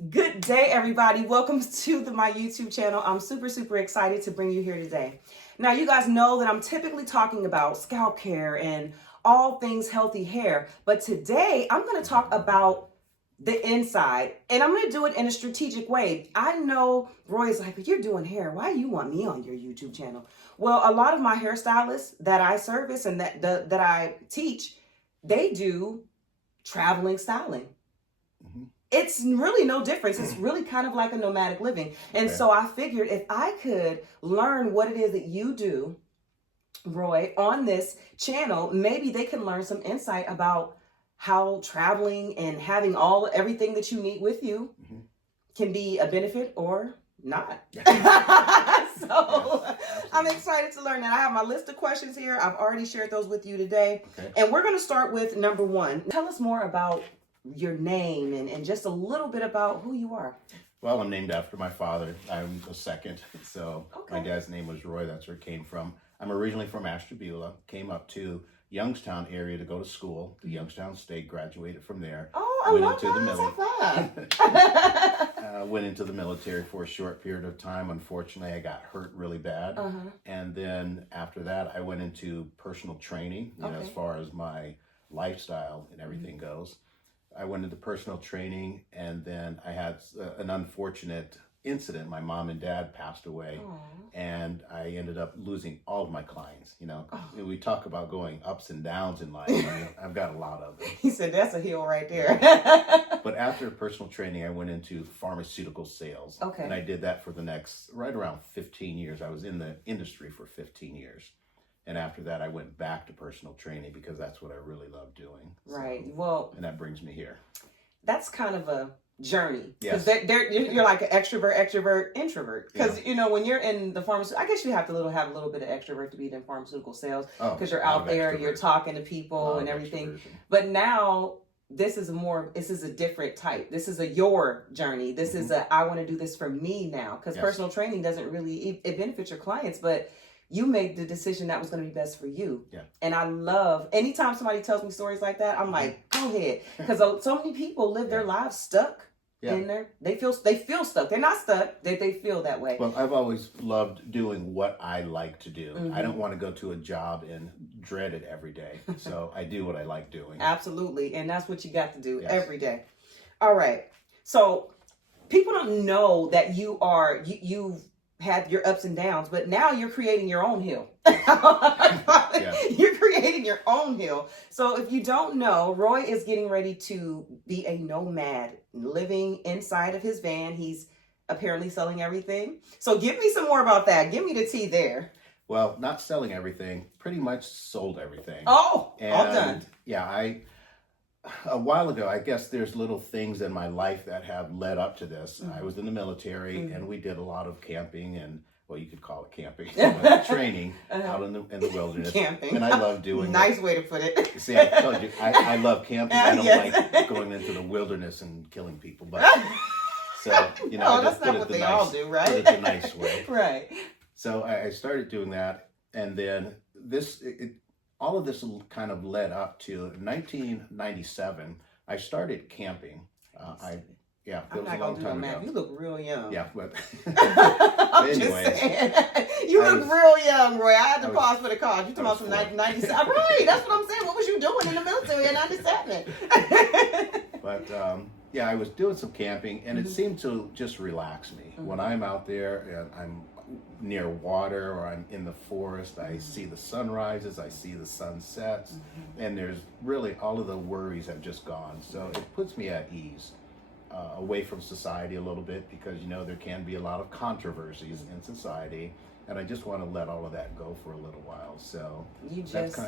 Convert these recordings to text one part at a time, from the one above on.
Good day, everybody. Welcome to my YouTube channel. I'm super excited to bring you here today. Now, you guys know that I'm typically talking about scalp care and all things healthy hair, but today I'm going to talk about the inside, and I'm going to do it in a strategic way. I know Roy's like, but you're doing hair. Why do you want me on your YouTube channel? Well, a lot of my hairstylists that I service and that I teach, they do traveling styling. Mm-hmm. It's really no difference. It's really kind of like a nomadic living. And so I figured if I could learn what it is that you do, Roy, on this channel, maybe they can learn some insight about how traveling and having everything that you need with you can be a benefit or not. So I'm excited to learn that. I have my list of questions here. I've already shared those with you today. Okay. And we're going to start with number one. Tell us more about your name and just a little bit about who you are. Well, I'm named after my father. I'm the second. So my dad's name was Roy. That's where it came from. I'm originally from Ashtabula. Came up to Youngstown area to go to school. The Youngstown State, graduated from there. Oh, I love that. Went into the military for a short period of time. Unfortunately, I got hurt really bad. And then after that, I went into personal training, as far as my lifestyle and everything goes. I went into personal training, and then I had an unfortunate incident. My mom and dad passed away. Aww. And I ended up losing all of my clients. We talk about going ups and downs in life. I mean, I've got a lot of them. He said, that's a hill right there. But after personal training, I went into pharmaceutical sales. Okay. And I did that for the next, right around 15 years. I was in the industry for 15 years. And after that, I went back to personal training because that's what I really love doing. Right. Well, and that brings me here. That's kind of a journey. Because you're like an extrovert, introvert. Because, when you're in the pharmaceutical, I guess you have to have a little bit of extrovert to be in pharmaceutical sales. Because you're out there, you're talking to people and everything. But now, this is a different type. This is your journey. This is I want to do this for me now. Because personal training doesn't really, it benefits your clients, but you made the decision that was going to be best for you. Yeah. And I love, anytime somebody tells me stories like that, I'm like, go ahead. Because so many people live their lives stuck in there. They feel stuck. They're not stuck. They feel that way. Well, I've always loved doing what I like to do. I don't want to go to a job and dread it every day. So I do what I like doing. Absolutely. And that's what you got to do every day. All right. So people don't know that you've had your ups and downs, but now you're creating your own hill. You're creating your own hill. So if you don't know, Roy is getting ready to be a nomad, living inside of his van. He's apparently selling everything. So give me some more about that. Give me the tea there. Well, not selling everything, pretty much sold everything. Oh, all done. Yeah, a while ago, I guess there's little things in my life that have led up to this. I was in the military, and we did a lot of camping and, well, you could call it camping, training out in the wilderness. Camping. And I love doing Nice way to put it. See, I told you, I love camping. I don't like going into the wilderness and killing people. But so, that's not what they all do, right? Put it the nice way. Right. So I started doing that, and then all of this kind of led up to 1997. I started camping. I'm not going to do a math. You look real young. Yeah, but anyway. You look real young, Roy. I had to pause for the cause. You talking about from 1997. Right, that's what I'm saying. What was you doing in the military in 97? But, I was doing some camping, and it seemed to just relax me. When I'm out there and I'm near water or I'm in the forest, I see the sunrises, I see the sunsets, and there's really all of the worries have just gone. So it puts me at ease, away from society a little bit, because there can be a lot of controversies in society, and I just want to let all of that go for a little while. So you just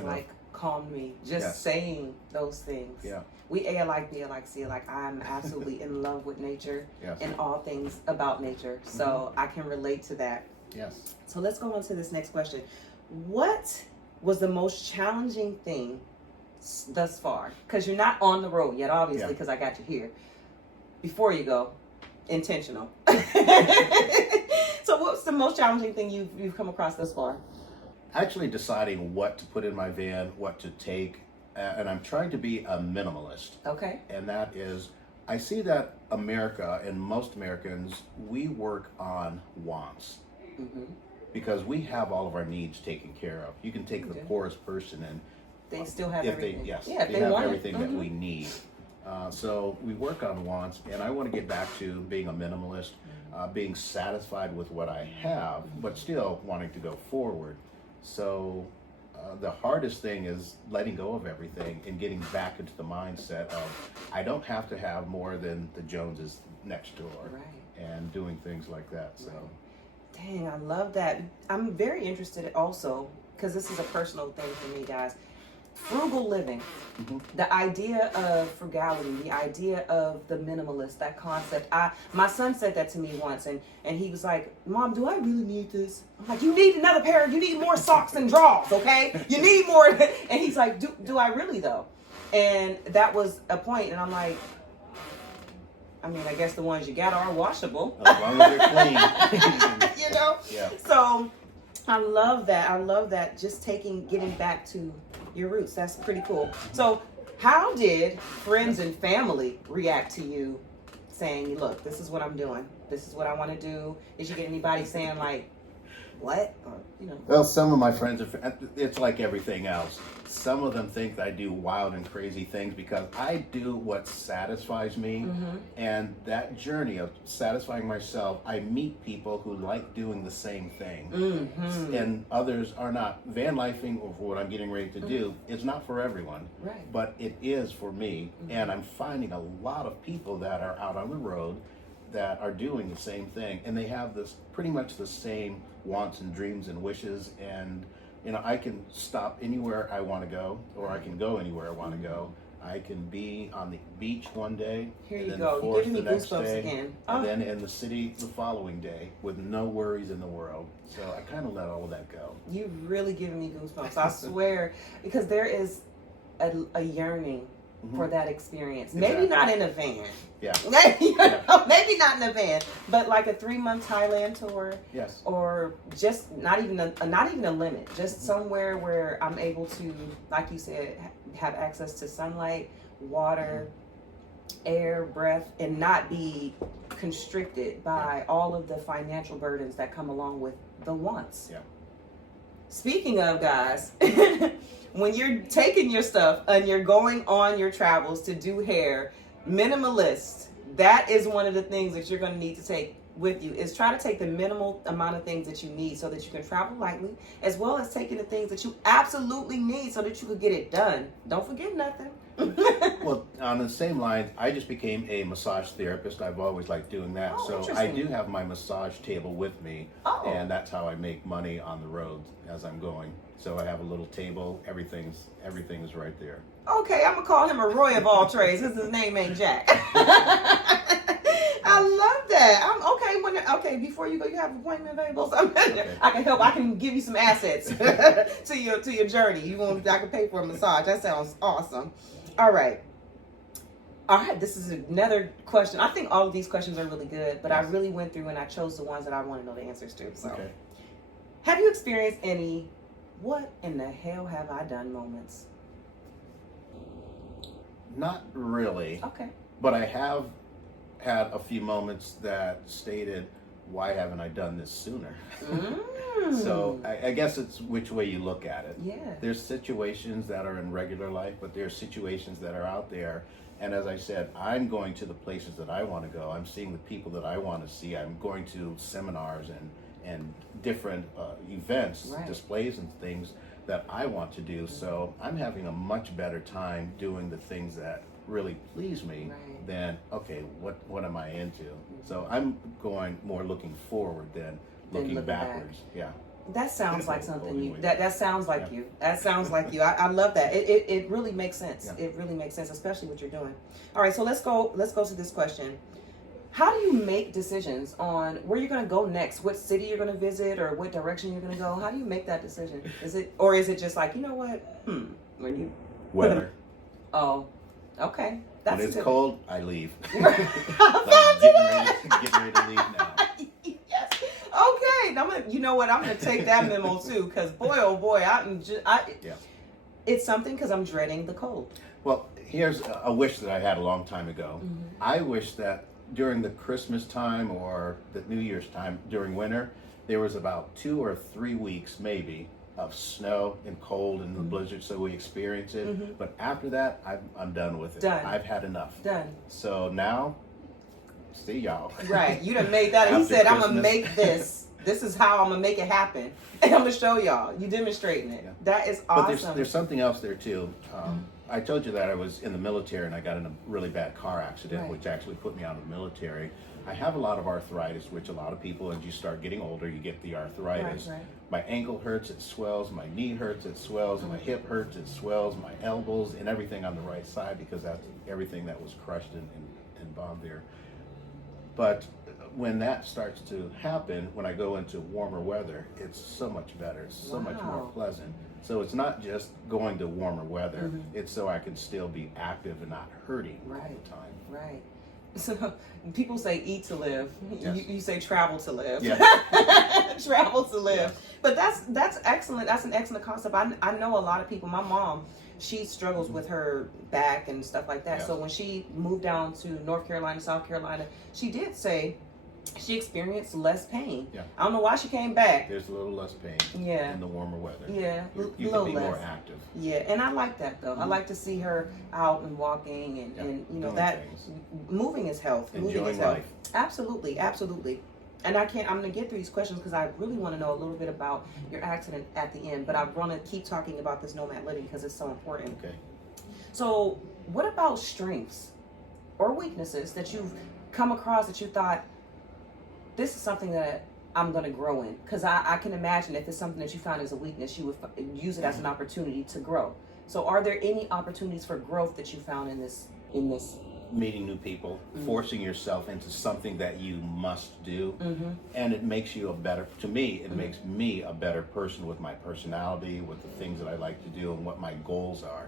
calmed me just saying those things. Yeah. We A alike, B alike, C alike. I'm absolutely in love with nature and all things about nature. So I can relate to that. Yes. So let's go on to this next question. What was the most challenging thing thus far? Because you're not on the road yet, obviously, because I got you here. Before you go, intentional. So what's the most challenging thing you've come across thus far? Actually deciding what to put in my van, what to take, and I'm trying to be a minimalist. Okay. And that is I see that America and most Americans, we work on wants because we have all of our needs taken care of. You can take the poorest person and they still have if everything. they yes, Yeah, if they they have want everything it. that we need. So we work on wants, and I want to get back to being a minimalist, being satisfied with what I have, but still wanting to go forward. So the hardest thing is letting go of everything and getting back into the mindset of I don't have to have more than the Joneses next door, and doing things like that. So, dang, I love that. I'm very interested also because this is a personal thing for me, guys. Frugal living, the idea of frugality, the idea of the minimalist, that concept. My son said that to me once, and he was like, "Mom, do I really need this?" I'm like, "You need another pair. You need more socks and drawers, okay? You need more." And he's like, "Do I really though?" And that was a point, and I'm like, I mean, I guess the ones you got are washable. As long as they're clean. You know? Yeah. So I love that. I love that. Just getting back to your roots. That's pretty cool. So how did friends and family react to you saying, look, this is what I'm doing. This is what I want to do? Did you get anybody saying like, what? Or, you know? Well, some of my friends it's like everything else. Some of them think that I do wild and crazy things because I do what satisfies me. And that journey of satisfying myself, I meet people who like doing the same thing. And others are not. Van lifing, or for what I'm getting ready to do, it's not for everyone. Right. But it is for me. And I'm finding a lot of people that are out on the road that are doing the same thing, and they have this pretty much the same wants and dreams and wishes. And you know, I can stop anywhere I want to go, or I can go anywhere I want to go. I can be on the beach one day, Here and you then go. the forest You're the giving me next goosebumps day, again. and then in the city the following day with no worries in the world. So I kind of let all of that go. You really giving me goosebumps. I swear, because there is a yearning for that experience. Maybe not in a van. Yeah. Maybe not in a van, but like a 3-month Thailand tour. Yes. Or just not even a limit. Just somewhere where I'm able to, like you said, have access to sunlight, water, air, breath, and not be constricted by all of the financial burdens that come along with the wants. Yeah. Speaking of, guys, when you're taking your stuff and you're going on your travels to do hair, minimalist, that is one of the things that you're going to need to take with you, is try to take the minimal amount of things that you need so that you can travel lightly, as well as taking the things that you absolutely need so that you can get it done. Don't forget nothing. Well, on the same line, I just became a massage therapist. I've always liked doing that. Oh, so I do have my massage table with me, and that's how I make money on the road as I'm going. So I have a little table. Everything is right there. Okay, I'm gonna call him a Roy of all trades. His name ain't Jack. I love that. I'm okay. Okay, before you go, you have an appointment available. So I can help. I can give you some assets to your journey. I can pay for a massage. That sounds awesome. All right. This is another question. I think all of these questions are really good, but yes. I really went through and I chose the ones that I want to know the answers to. So, Have you experienced any "what in the hell have I done" moments? Not really. Okay. But I have had a few moments that stated, why haven't I done this sooner? So I guess it's which way you look at it. Yeah. There's situations that are in regular life, but there's situations that are out there. And as I said, I'm going to the places that I want to go. I'm seeing the people that I want to see. I'm going to seminars and different events, displays and things that I want to do. So I'm having a much better time doing the things that really please me than, okay, what am I into? So I'm going more looking forward than looking backwards. Yeah. That sounds like something you, that sounds like you. That sounds like you. I love that. It really makes sense. Yeah. It really makes sense, especially what you're doing. All right, so let's go to this question. How do you make decisions on where you're going to go next? What city you're going to visit, or what direction you're going to go? How do you make that decision? Is it just like, you know what? When you weather. Oh, okay. That's when it's cold, I leave. Getting ready to leave now. Yes. Okay. You know what? I'm going to take that memo too, because boy, oh boy, it's something because I'm dreading the cold. Well, Here's a wish that I had a long time ago. I wish that during the Christmas time or the New Year's time during winter, there was about 2 or 3 weeks maybe of snow and cold and the blizzard, so we experience it. But after that, I'm done with it. Done. I've had enough. Done. So now, see y'all. Right. You done made that. And he After said, I'm going to Christmas. make this. This is how I'm going to make it happen. And I'm going to show y'all. You demonstrating it. Yeah. That is But awesome. there's something else there too. I told you that I was in the military and I got in a really bad car accident, Right. which actually put me out of the military. I have a lot of arthritis, which a lot of people, as you start getting older, you get the arthritis. Right. My ankle hurts, it swells. My knee hurts, it swells. My hip hurts, it swells. My elbows and everything on the right side, because that's everything that was crushed and bombed there. But when that starts to happen, when I go into warmer weather, it's so much better, it's so much more Wow. pleasant. So it's not just going to warmer weather, it's so I can still be active and not hurting all Right. the time. Right. So people say eat to live. Yes. You say travel to live. Yeah. Travel to live. Yes. But that's excellent. That's an excellent concept. I know a lot of people. My mom, she struggles with her back and stuff like that. Yes. So when she moved down to North Carolina, South Carolina, she did say she experienced less pain. Yeah. I don't know why she came back. There's a little less pain Yeah. in the warmer weather. Yeah, You little can be more less. active. Yeah, and I like that though. I like to see her out and walking and, Yeah, and you know doing that things. moving is health. Moving Enjoying is health. life. Absolutely, absolutely. And I'm gonna get through these questions because I really want to know a little bit about your accident at the end. But I want to keep talking about this nomad living because it's so important. Okay. So, what about strengths or weaknesses that you've come across that you thought this is something that I'm going to grow in? Because I can imagine if it's something that you found as a weakness, you would use it as an opportunity to grow. So, are there any opportunities for growth that you found in this? Meeting new people, forcing yourself into something that you must do, and it makes you a better, to me, it makes me a better person with my personality, with the things that I like to do and what my goals are.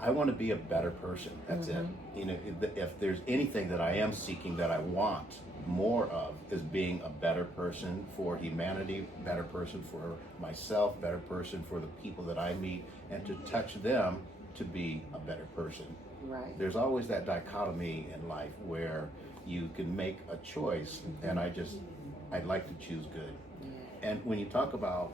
I want to be a better person. That's it. You know, if there's anything that I am seeking that I want more of, is being a better person for humanity, better person for myself, better person for the people that I meet, and to touch them to be a better person. Right. There's always that dichotomy in life where you can make a choice, and I'd like to choose good. Yeah. And when you talk about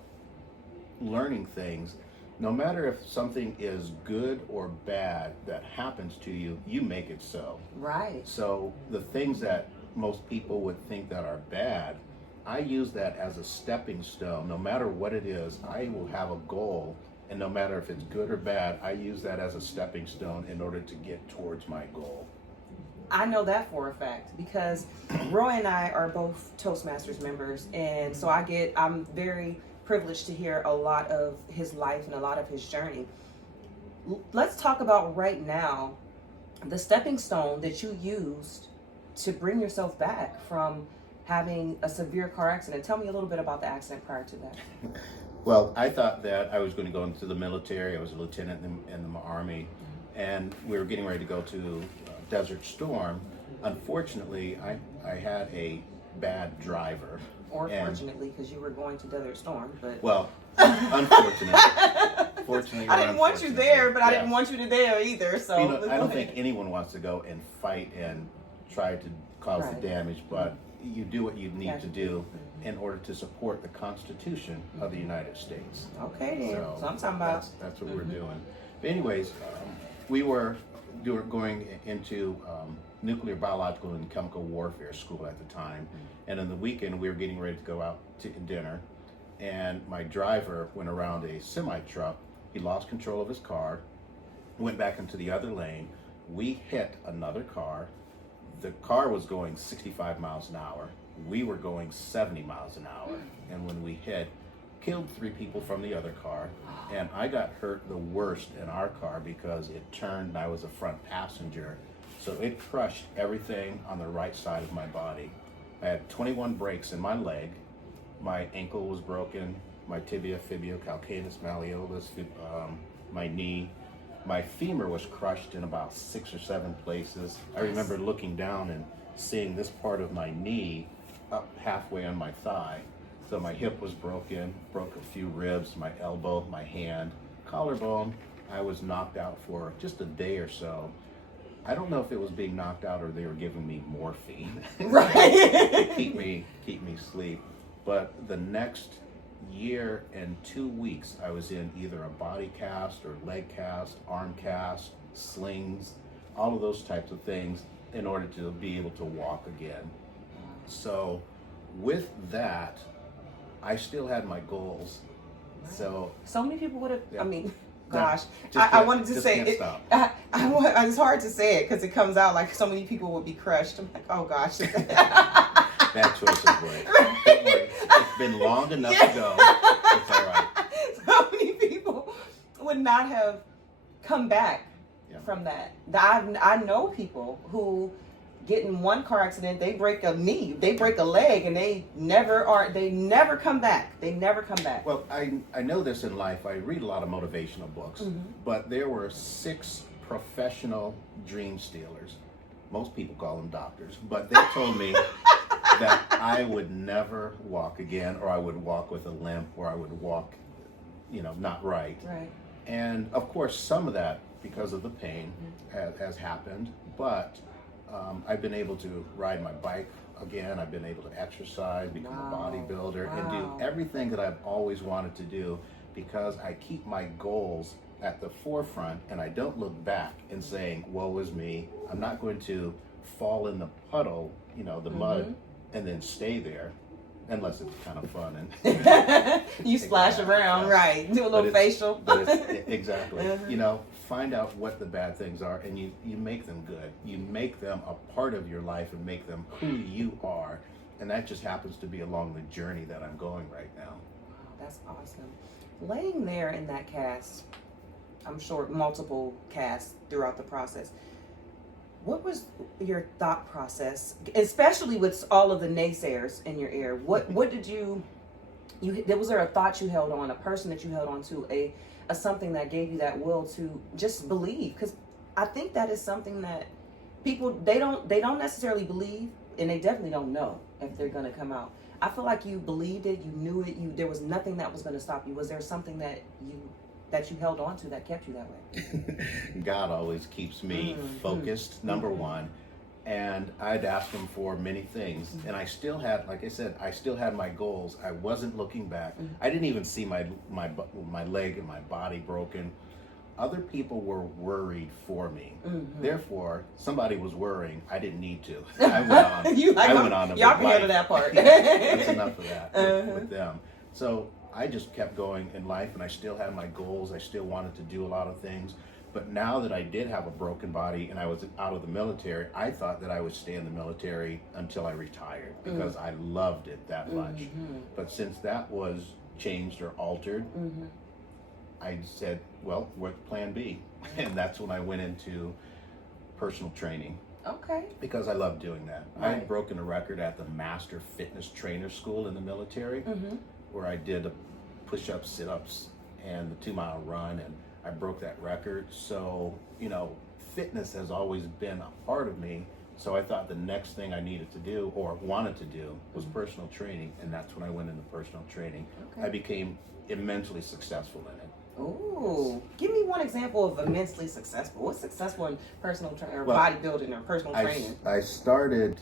learning things, no matter if something is good or bad that happens to you, you make it so. Right. So the things that most people would think that are bad, I use that as a stepping stone. No matter what it is, I will have a goal, and no matter if it's good or bad, I use that as a stepping stone in order to get towards my goal. I know that for a fact because Roy and I are both Toastmasters members, and so I'm very privileged to hear a lot of his life and a lot of his journey. Let's talk about right now the stepping stone that you used to bring yourself back from having a severe car accident. Tell me a little bit about the accident prior to that. Well, I thought that I was going to go into the military. I was a lieutenant in the Army, and we were getting ready to go to Desert Storm. Unfortunately, I had a bad driver. Or fortunately, because you were going to Desert Storm, but Well, unfortunately. Fortunately, I didn't want you there, but I didn't Yes. want you to there either. So You know, I don't think anyone wants to go and fight and try to cause Right. the damage, but you do what you need Gotcha. to do in order to support the Constitution of the United States. Okay, then. So I'm talking about. That's what we're doing. But anyways, we were going into nuclear, biological, and chemical warfare school at the time. And on the weekend, we were getting ready to go out to dinner. And my driver went around a semi-truck. He lost control of his car, went back into the other lane. We hit another car. The car was going 65 miles an hour. We were going 70 miles an hour. And when we hit, killed 3 people from the other car. And I got hurt the worst in our car because it turned and I was a front passenger. So it crushed everything on the right side of my body. I had 21 breaks in my leg. My ankle was broken. My tibia, fibula, calcaneus, malleolus, my knee. My femur was crushed in about 6 or 7 places. I remember looking down and seeing this part of my knee up halfway on my thigh. So my hip was broken, broke a few ribs, my elbow, my hand, collarbone, I was knocked out for just a day or so. I don't know if it was being knocked out or they were giving me morphine Right. to keep me asleep. But the next year and 2 weeks, I was in either a body cast or leg cast, arm cast, slings, all of those types of things in order to be able to walk again. So with that, I still had my goals. So many people would have, yeah. I mean, No, gosh, just I can't- wanted to just say can't it. stop. It's hard to say it because it comes out like so many people would be crushed. I'm like, oh gosh. Bad choice of words. Don't worry. It's been long enough to go. It's all right. So many people would not have come back from that. I know people who get in one car accident, they break a knee, they break a leg, and they never come back. They never come back. Well, I know this in life. I read a lot of motivational books, but there were 6 professional dream stealers. Most people call them doctors, but they told me that I would never walk again, or I would walk with a limp, or I would walk, not right. Right. And of course, some of that, because of the pain, has happened, but I've been able to ride my bike again. I've been able to exercise, become a bodybuilder, and do everything that I've always wanted to do because I keep my goals at the forefront and I don't look back and saying, woe is me. I'm not going to fall in the puddle, the mud, and then stay there. Unless it's kind of fun and you splash around, right? Do a little facial. Exactly. Find out what the bad things are, and you make them good. You make them a part of your life and make them who you are, and that just happens to be along the journey that I'm going right now. Wow, that's awesome. Laying there in that cast, I'm sure multiple casts throughout the process. What was your thought process, especially with all of the naysayers in your ear? What did you was there a thought you held on, a person that you held on to, a something that gave you that will to just believe? Because I think that is something that people, they don't necessarily believe, and they definitely don't know if they're going to come out. I feel like you believed it, you knew it, there was nothing that was going to stop you. Was there something that you held on to that kept you that way? God always keeps me focused, number one. And I'd ask him for many things. And I still had, like I said, I still had my goals. I wasn't looking back. I didn't even see my leg and my body broken. Other people were worried for me. Therefore, somebody was worrying. I didn't need to. I went on. Y'all can handle that part. That's enough of that with them. So I just kept going in life, and I still had my goals. I still wanted to do a lot of things. But now that I did have a broken body and I was out of the military, I thought that I would stay in the military until I retired because I loved it that much. But since that was changed or altered, I said, well, what's plan B? And that's when I went into personal training. Okay. Because I love doing that. Right. I had broken a record at the Master Fitness Trainer School in the military where I did push-ups, sit-ups, and the 2-mile run, and I broke that record. So, fitness has always been a part of me. So I thought the next thing I needed to do or wanted to do was personal training. And that's when I went into personal training. Okay. I became immensely successful in it. Ooh, give me one example of immensely successful. What's successful in personal training or bodybuilding or personal training? I started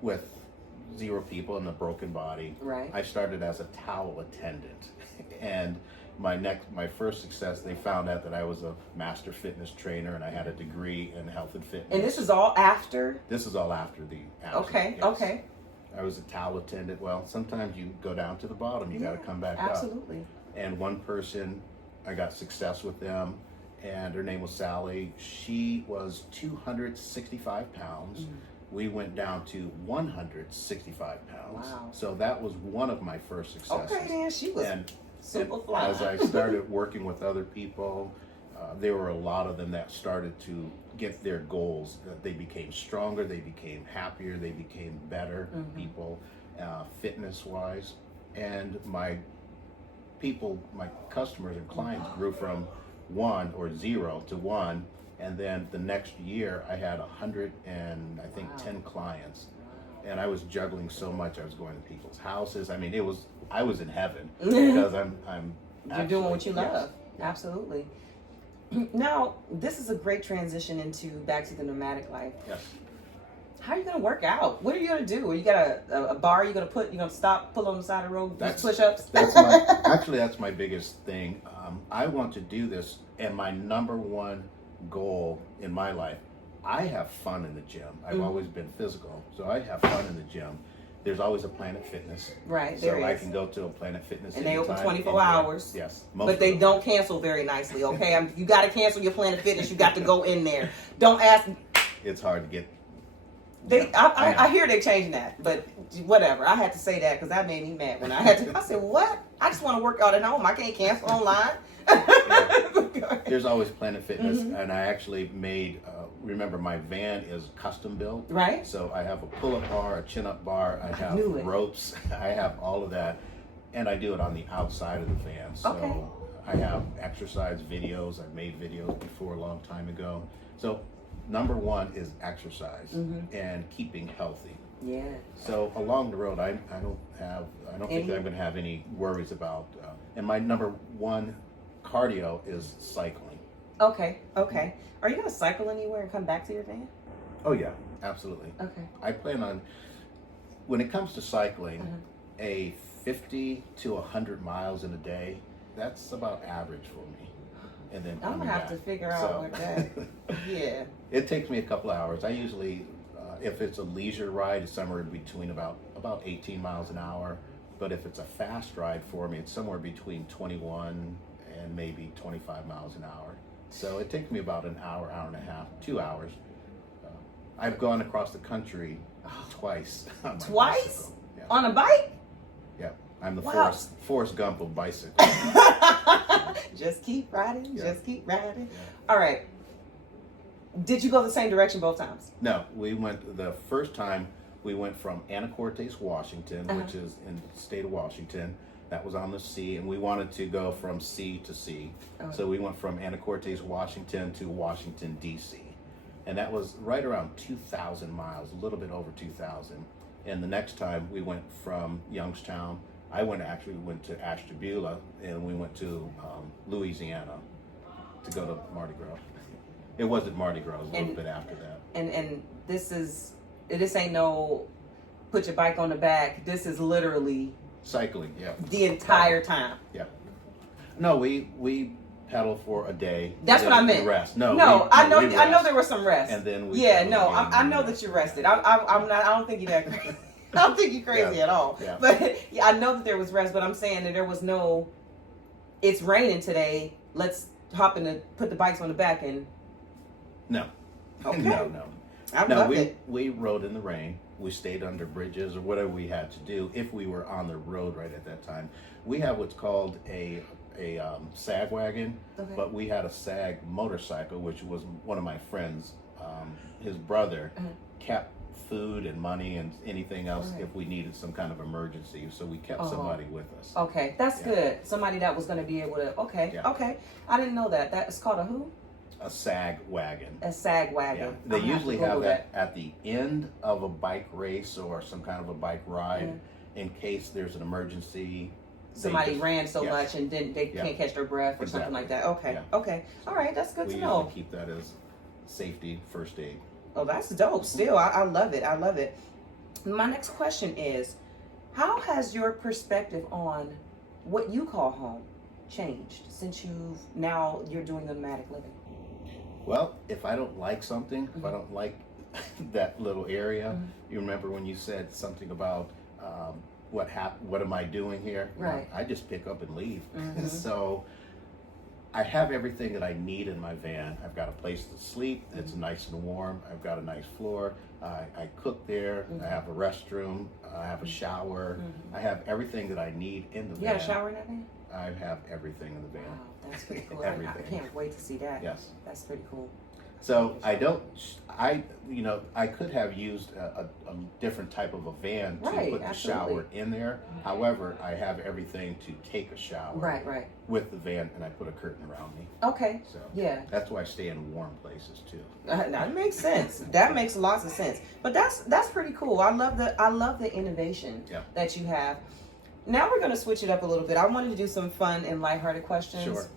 with 0 people in a broken body. Right. I started as a towel attendant, and my first success, they found out that I was a master fitness trainer and I had a degree in health and fitness. And this is all after? This is all after the accident. Okay, yes. okay. I was a towel attendant. Well, sometimes you go down to the bottom, you got to come back up. Absolutely. And one person, I got success with them, and her name was Sally. She was 265 pounds. We went down to 165 pounds. Wow. So that was one of my first successes. Okay, then she was super fly. As I started working with other people, there were a lot of them that started to get their goals. They became stronger, they became happier, they became better people, fitness-wise. And my customers and clients grew from 1 or 0 to 1. And then the next year I had 10 clients. And I was juggling so much. I was going to people's houses. I mean, I was in heaven because I'm You're doing what you love. Absolutely. Now, this is a great transition into back to the nomadic life. Yes. How are you gonna work out? What are you gonna do? Are you got a bar you're gonna stop, pull on the side of the road, do push-ups? That's my biggest thing. I want to do this, and my number one goal in my life, I have fun in the gym. I've always been physical, so I have fun in the gym. There's always a Planet Fitness. Right, so I can go to a Planet Fitness and they open anytime, 24 hours. Yes. But they don't cancel very nicely, okay? You got to cancel your Planet Fitness. You got to go in there. Don't ask. It's hard to get. I hear they changing that, but whatever. I had to say that because that made me mad when I had to. I said, what? I just want to work out at home. I can't cancel online. There's always Planet Fitness, and I actually made, remember my van is custom built. Right. So I have a pull-up bar, a chin-up bar, I have ropes, I have all of that, and I do it on the outside of the van. So I have exercise videos. I've made videos before a long time ago. So number one is exercise and keeping healthy. Yeah. So along the road, I don't think I'm going to have any worries about. And my number one cardio is cycling. Okay. Are you going to cycle anywhere and come back to your van? Oh yeah, absolutely. Okay. I plan on, when it comes to cycling, a 50 to 100 miles in a day, that's about average for me. And then I'm going to have to figure out what that, yeah. It takes me a couple hours. I usually, if it's a leisure ride, it's somewhere between about 18 miles an hour. But if it's a fast ride for me, it's somewhere between 21 and maybe 25 miles an hour. So it takes me about an hour, hour and a half, 2 hours. I've gone across the country twice. On my bicycle. Yeah. On a bike? Yeah, I'm the Forrest Gump of bicycle. Just keep riding, just keep riding. Yeah. All right. Did you go the same direction both times? No, we went, the first time we went from Anacortes, Washington, which is in the state of Washington. That was on the sea, and we wanted to go from sea to sea. So we went from Anacortes, Washington to Washington, D.C. And that was right around 2,000 miles, a little bit over 2,000. And the next time we went from Youngstown, I went to Ashtabula, and we went to Louisiana to go to Mardi Gras. It wasn't Mardi Gras, it was a little bit after that. And this ain't no put your bike on the back. This is literally cycling, yeah. The entire time. Yeah. No, we pedal for a day. That's what I meant. Rest. I know there was some rest. And then we I know that you rested. I don't think you're that crazy. I don't think you're crazy at all. Yeah. But yeah, I know that there was rest, but I'm saying that there was no, it's raining today, let's hop in put the bikes on the back and. No. Okay. No. I loved it. We rode in the rain. We stayed under bridges or whatever we had to do if we were on the road right at that time. We have what's called a sag wagon, but we had a sag motorcycle, which was one of my friends, his brother, kept food and money and anything else if we needed some kind of emergency. So we kept somebody with us. Okay, that's good. Somebody that was going to be able to. Okay. I didn't know that. That is called a who? A sag wagon. A sag wagon. Yeah. They usually have that at the end of a bike race or some kind of a bike ride in case there's an emergency. Somebody ran so much and then they can't catch their breath or something like that. Okay. Yeah. Okay. All right. That's good to know. We usually keep that as safety first aid. Oh, that's dope. Still, I love it. I love it. My next question is, how has your perspective on what you call home changed since you're doing the nomadic living? Well, if I don't like something, if I don't like that little area, you remember when you said something about what am I doing here? Right. I just pick up and leave. So I have everything that I need in my van. I've got a place to sleep. It's nice and warm. I've got a nice floor. I cook there. I have a restroom. I have a shower. I have everything that I need in the van. You got a shower in that van? I have everything in the van. Wow, that's pretty cool. Everything. I can't wait to see that. Yes. That's pretty cool. So I could have used a different type of a van to put the shower in there. However, I have everything to take a shower with the van, and I put a curtain around me. Okay. So yeah, that's why I stay in warm places too. That makes sense. That makes lots of sense. But that's pretty cool. I love the innovation that you have. Now we're going to switch it up a little bit. I wanted to do some fun and lighthearted questions. Sure.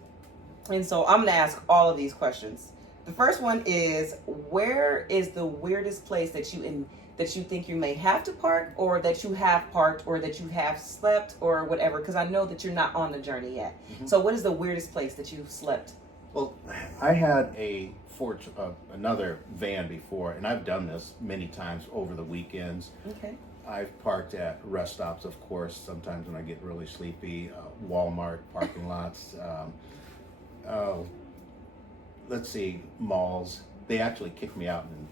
And so I'm going to ask all of these questions. The first one is, where is the weirdest place that you think you may have to park, or that you have parked, or that you have slept, or whatever? Because I know that you're not on the journey yet. Mm-hmm. So what is the weirdest place that you've slept? Well, I had another van before, and I've done this many times over the weekends. Okay. I've parked at rest stops, of course, sometimes when I get really sleepy, Walmart parking lots, let's see, malls. They actually kicked me out, and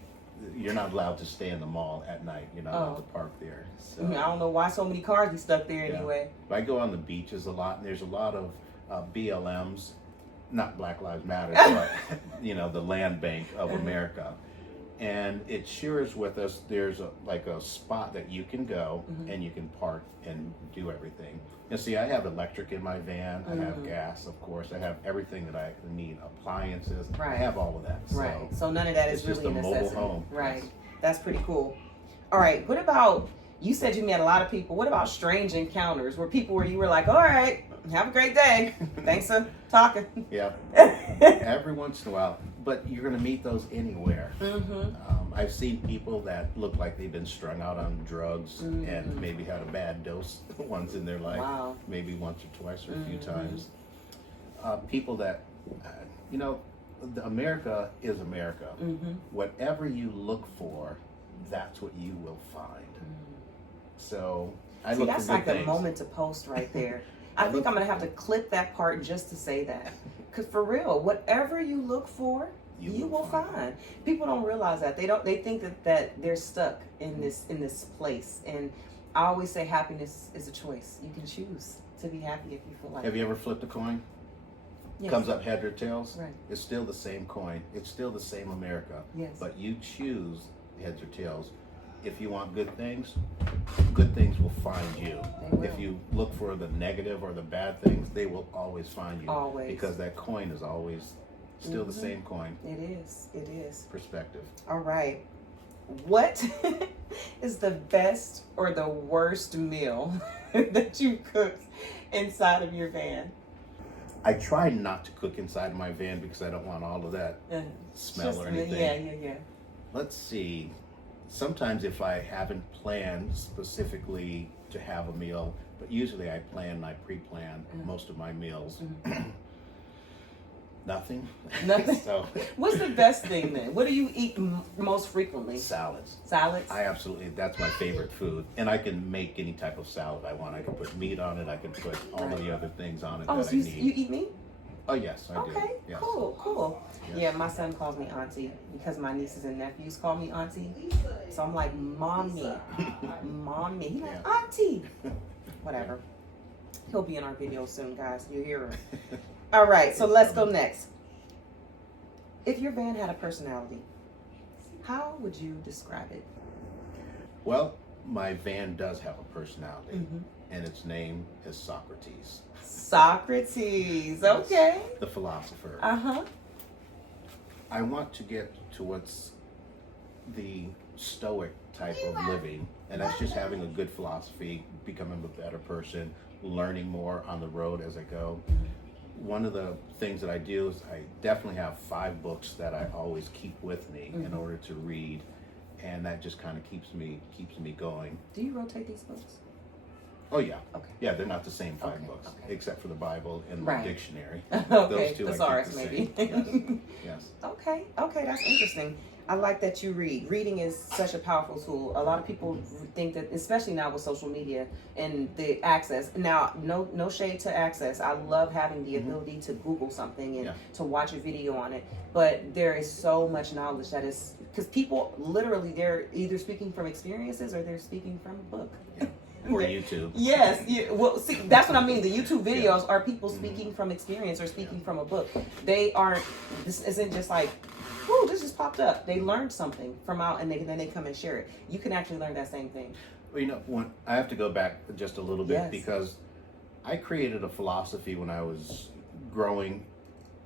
you're not allowed to stay in the mall at night. You're not allowed to park there. So, I don't know why so many cars be stuck there anyway. But I go on the beaches a lot, and there's a lot of BLMs, not Black Lives Matter, but the land bank of America. And it shares with us, there's a spot that you can go and you can park and do everything. And see, I have electric in my van, I have gas, of course, I have everything that I need, appliances, I have all of that. Right, so none of that is really just a necessity. mobile home. Right, that's pretty cool. All right, what about, you said you met a lot of people, what about strange encounters, where you were like, all right, have a great day, thanks for talking? Yeah, every once in a while, but you're going to meet those anywhere. I've seen people that look like they've been strung out on drugs and maybe had a bad dose once in their life, maybe once or twice or a few times. People that, America is America. Whatever you look for, that's what you will find. So I look that's for like good a things. moment to post right there. I think I'm going to have to clip that part just to say that. Because for real, whatever you look for, you will find. People don't realize that. They think that they're stuck in this place. And I always say happiness is a choice. You can choose to be happy if you feel like it. Have you ever flipped a coin? Yes. Comes up heads or tails? Right. It's still the same coin. It's still the same America. Yes. But you choose heads or tails. If you want good things will find you. They will. If you look for the negative or the bad things, they will always find you. Always. Because that coin is always still the same coin. It is. Perspective. All right. What is the best or the worst meal that you cooked inside of your van? I try not to cook inside my van because I don't want all of that smell or anything. Yeah. Let's see. Sometimes if I haven't planned specifically to have a meal, but usually I plan and I pre-plan most of my meals. Nothing. So, what's the best thing then? What do you eat most frequently? Salads. Salads? That's my favorite food. And I can make any type of salad I want. I can put meat on it. I can put all of the other things on it that I need. You eat meat? Oh, yes, I do. Okay, yes. Cool. Yes. Yeah, my son calls me auntie because my nieces and nephews call me auntie. So I'm like, mommy. Mommy. He's like, auntie. Whatever. He'll be in our video soon, guys. You hear him. All right, so let's go next. If your van had a personality, how would you describe it? Well, my van does have a personality, and its name is Socrates. Socrates, okay. The philosopher. I want to get to what's the stoic type of living, and that's just having a good philosophy, becoming a better person, learning more on the road as I go. One of the things that I do is I definitely have 5 books that I always keep with me in order to read, and that just kind of keeps me going. Do you rotate these books? Oh yeah. Okay. Yeah, they're not the same 5 books, except for the Bible and the dictionary. Okay, Those two thesaurus I keep maybe. the same. Yes. Okay, that's interesting. I like that you read. Reading is such a powerful tool. A lot of people think that, especially now with social media and the access. Now, no shade to access. I love having the ability to Google something and to watch a video on it. But there is so much knowledge that is, because people literally, they're either speaking from experiences or they're speaking from a book. Yeah. Or YouTube. Yes. Well, see, that's what I mean. The YouTube videos are people speaking from experience or speaking from a book. They aren't, this isn't just like, whoo, this just popped up. They learned something from out and then they come and share it. You can actually learn that same thing. Well, I have to go back just a little bit because I created a philosophy when I was growing,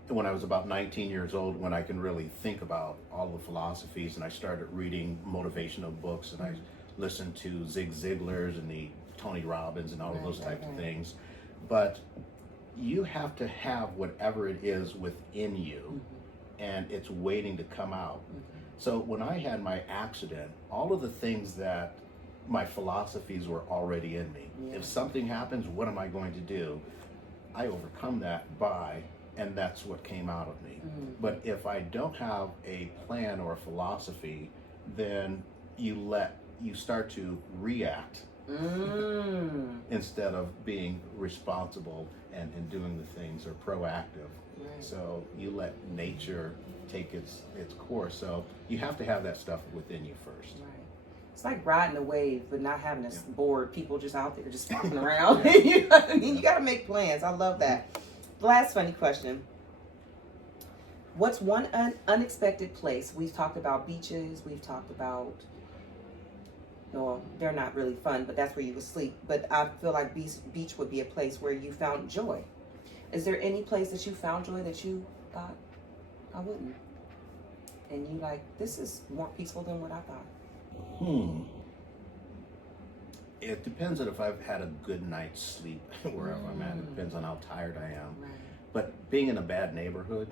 when I was about 19 years old, when I can really think about all the philosophies, and I started reading motivational books, and I listened to Zig Ziglar's and the Tony Robbins and all of those types of things. But you have to have whatever it is within you, and it's waiting to come out. So when I had my accident, all of the things that my philosophies were already in me. If something happens, what am I going to do? I overcome that and that's what came out of me. But if I don't have a plan or a philosophy, then you start to react instead of being responsible and doing the things or proactive. So you let nature take its course. So you have to have that stuff within you first. It's like riding a wave, but not having a board. People just out there just walking around. You know what I mean? You got to make plans. I love that. Last funny question. What's one unexpected place? We've talked about beaches. We've talked about, well, they're not really fun, but that's where you would sleep. But I feel like beach would be a place where you found joy. Is there any place that you found joy that you thought, I wouldn't? And you like, this is more peaceful than what I thought. It depends on if I've had a good night's sleep wherever I'm at. It depends on how tired I am. But being in a bad neighborhood,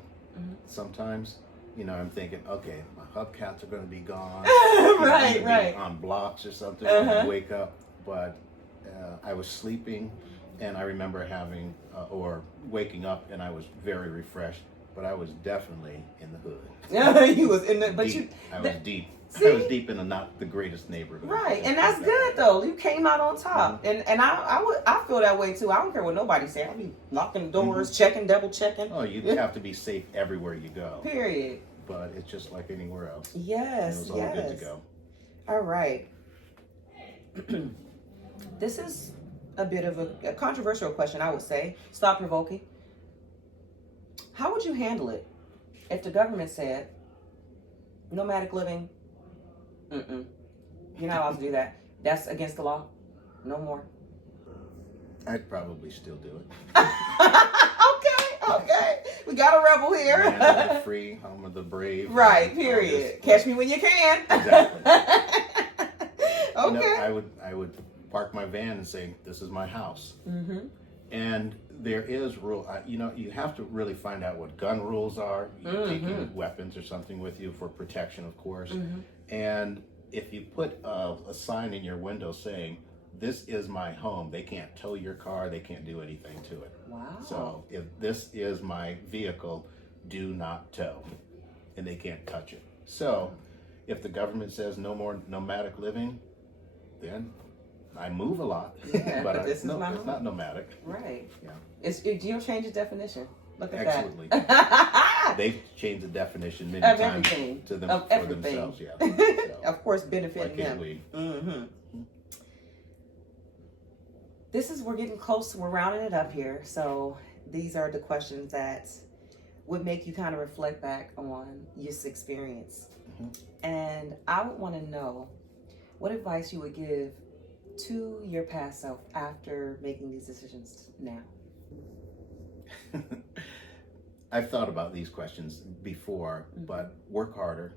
sometimes, I'm thinking, okay, my hubcaps are going to be gone. Be on blocks or something when I wake up. But I was sleeping, and I remember having or waking up, and I was very refreshed. But I was definitely in the hood. Yeah, you was in the, but deep. I was deep. See? I was deep in not the greatest neighborhood. Right, and that's good though. You came out on top, and I feel that way too. I don't care what nobody say. I'll be locking doors, checking, double checking. Oh, you have to be safe everywhere you go. Period. But it's just like anywhere else. Yes, it was all good to go. All right. This is a bit of a controversial question, I would say. Stop provoking. How would you handle it if the government said, nomadic living, you're not allowed to do that. That's against the law. No more. I'd probably still do it. Okay. We got a rebel here. Land of the free, home of the brave. Right, period. Catch me when you can. Exactly. Okay. I would park my van and say, this is my house. And there is rule. You have to really find out what gun rules are. You're taking weapons or something with you for protection, of course. And if you put a sign in your window saying, this is my home, they can't tow your car, they can't do anything to it. Wow. So if this is my vehicle, do not tow. And they can't touch it. So if the government says no more nomadic living, then I move a lot, but it's not nomadic. Right. Yeah. You'll change the definition. Look at Absolutely. that. They've changed the definition many Of times everything. to them Of for everything. themselves. Yeah. So, Of course, benefiting why can't them. we? We're getting close. We're rounding it up here. So these are the questions that would make you kind of reflect back on this experience. And I would want to know what advice you would give to your past self after making these decisions now. I've thought about these questions before, but work harder,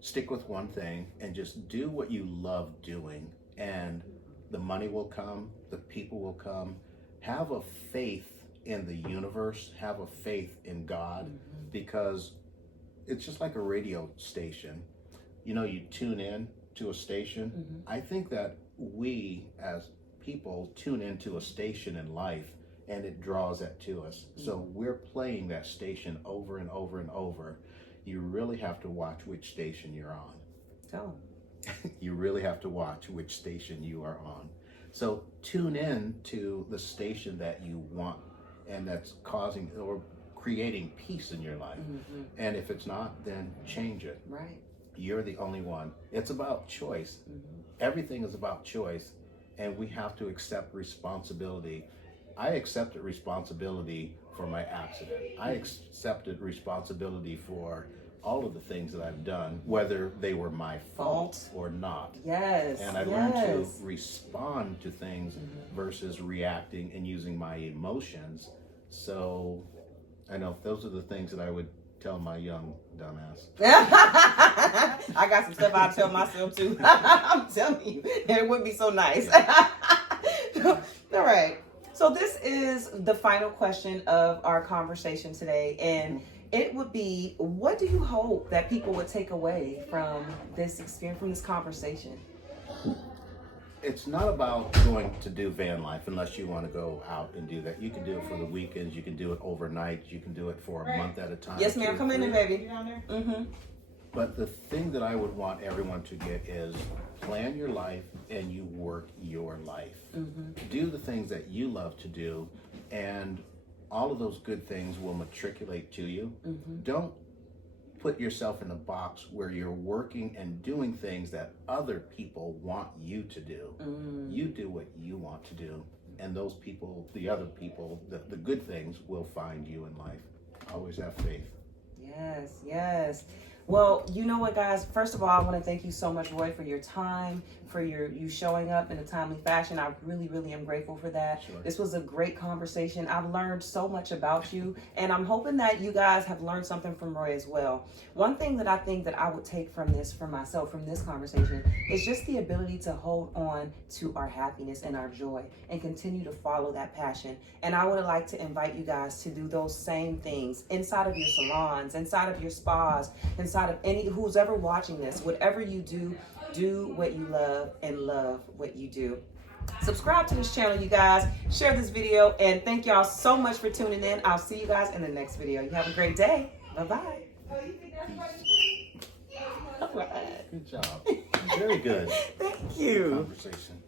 stick with one thing, and just do what you love doing, and the money will come, the people will come. Have a faith in the universe, have a faith in God, because it's just like a radio station. You tune in to a station. I think that we as people tune into a station in life, and it draws that to us. So we're playing that station over and over and over. You really have to watch which station you're on. Oh. You really have to watch which station you are on. So tune in to the station that you want, and that's causing or creating peace in your life. And if it's not, then change it. Right. You're the only one. It's about choice. Everything is about choice, and we have to accept responsibility. I accepted responsibility for my accident. I accepted responsibility for all of the things that I've done, whether they were my fault or not. Yes. And I learned to respond to things versus reacting and using my emotions. So I know those are the things that I would tell my young dumbass. I got some stuff I'll tell myself too. I'm telling you, it would be so nice. All right. So this is the final question of our conversation today, and it would be, what do you hope that people would take away from this experience, from this conversation? It's not about going to do van life unless you want to go out and do that. You can do it for the weekends. You can do it overnight. You can do it for a month at a time. Yes, ma'am. Come in there, baby. But the thing that I would want everyone to get is plan your life and you work your life. Do the things that you love to do, and all of those good things will matriculate to you. Don't put yourself in a box where you're working and doing things that other people want you to do. You do what you want to do, and those people, the other people, the good things will find you in life. Always have faith. Yes, yes. Well, you know what, guys? First of all, I want to thank you so much, Roy, for your time, for you showing up in a timely fashion. I really, really am grateful for that. Sure. This was a great conversation. I've learned so much about you, and I'm hoping that you guys have learned something from Roy as well. One thing that I think that I would take from this for myself, from this conversation, is just the ability to hold on to our happiness and our joy and continue to follow that passion. And I would like to invite you guys to do those same things inside of your salons, inside of your spas, inside of who's ever watching this. Whatever you do what you love and love what you do. Subscribe to this channel, you guys. Share this video, and thank y'all so much for tuning in. I'll see you guys in the next video. You have a great day. Bye-bye. Good job. Very good. Thank you. Conversation.